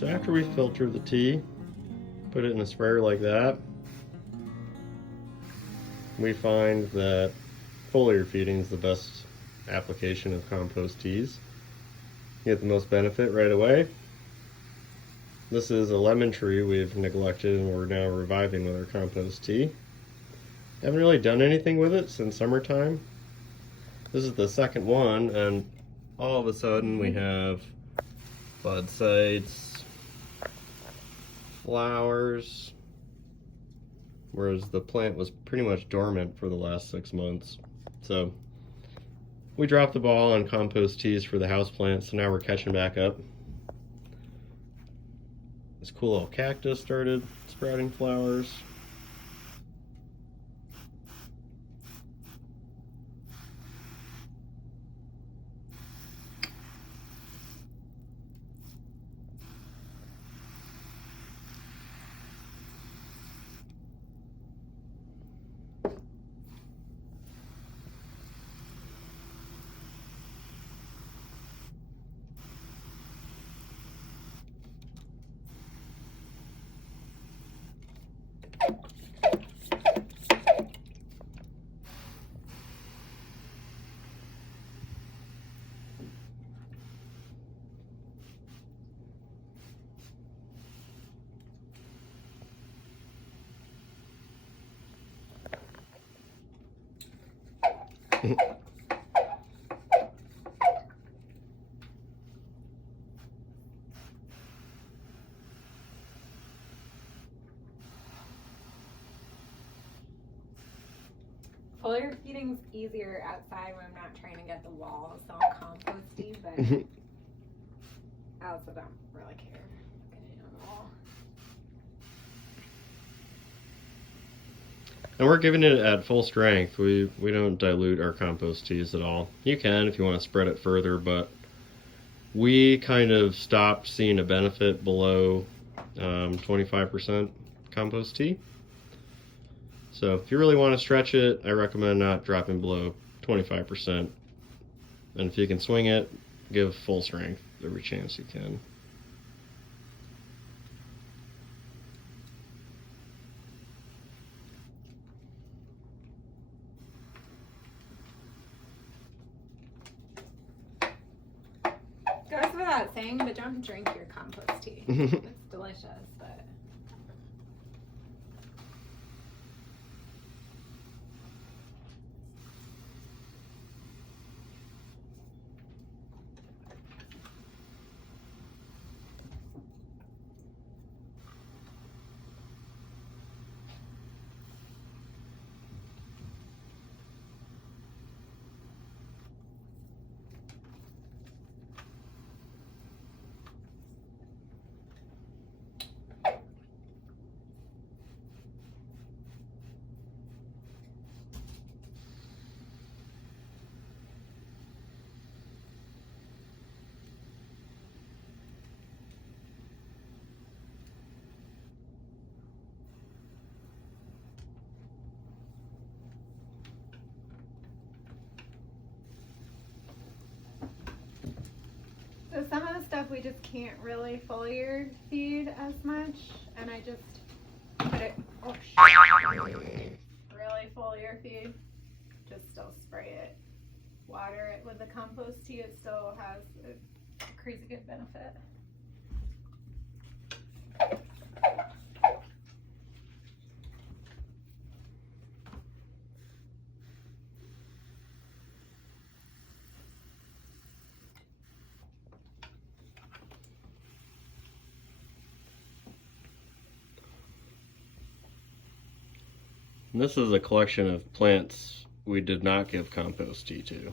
So after we filter the tea, put it in a sprayer like that, we find that foliar feeding is the best application of compost teas. You get the most benefit right away. This is a lemon tree we've neglected and we're now reviving with our compost tea. Haven't really done anything with it since summertime. This is the second one, and all of a sudden we have bud sites, flowers, whereas the plant was pretty much dormant for the last 6 months. So we dropped the ball on compost teas for the houseplants, so now we're catching back up. This cool little cactus started sprouting flowers. Foliar feeding's easier outside when I'm not trying to get the walls all composty, but I also don't really care getting it on the wall. And we're giving it at full strength. We don't dilute our compost teas at all. You can if you want to spread it further, but we kind of stopped seeing a benefit below 25% compost tea. So if you really want to stretch it, I recommend not dropping below 25%. And if you can swing it, give full strength every chance you can. Goes without saying, but don't drink your compost tea. It's delicious, but so some of the stuff we just can't really foliar feed as much, and I just put it, really foliar feed, just still spray it, water it with the compost tea. It still has a crazy good benefit. And this is a collection of plants we did not give compost tea to.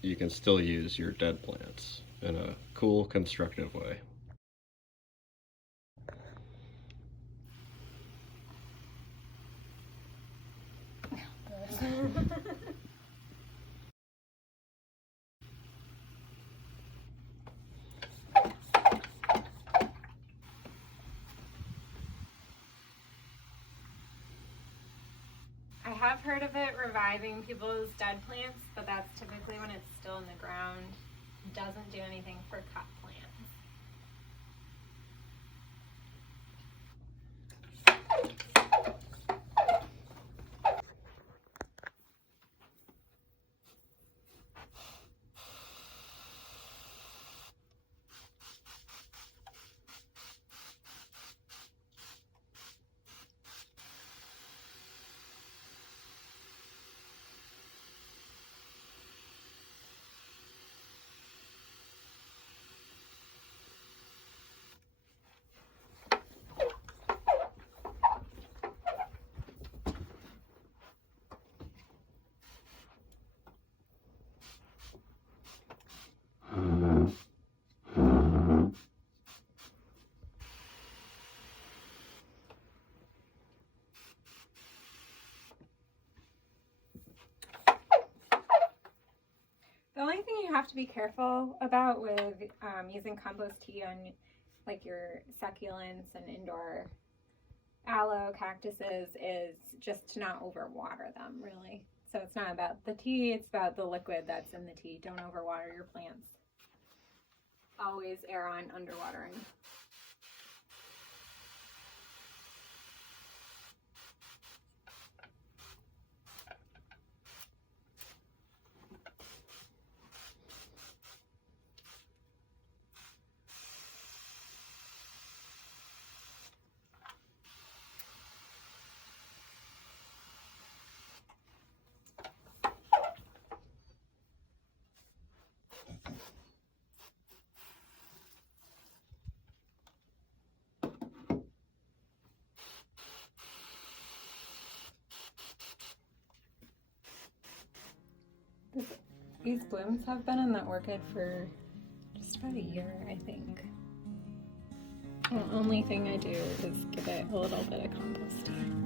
You can still use your dead plants in a cool, constructive way. I have heard of it reviving people's dead plants, but that's typically when it's still in the ground. It doesn't do anything for cut plants. have to be careful about with using compost tea on like your succulents and indoor aloe cactuses is just to not overwater them, really. So it's not about the tea, it's about the liquid that's in the tea. Don't overwater your plants. Always err on underwatering. These blooms have been in the orchid for just about a year, I think. The only thing I do is give it a little bit of compost tea.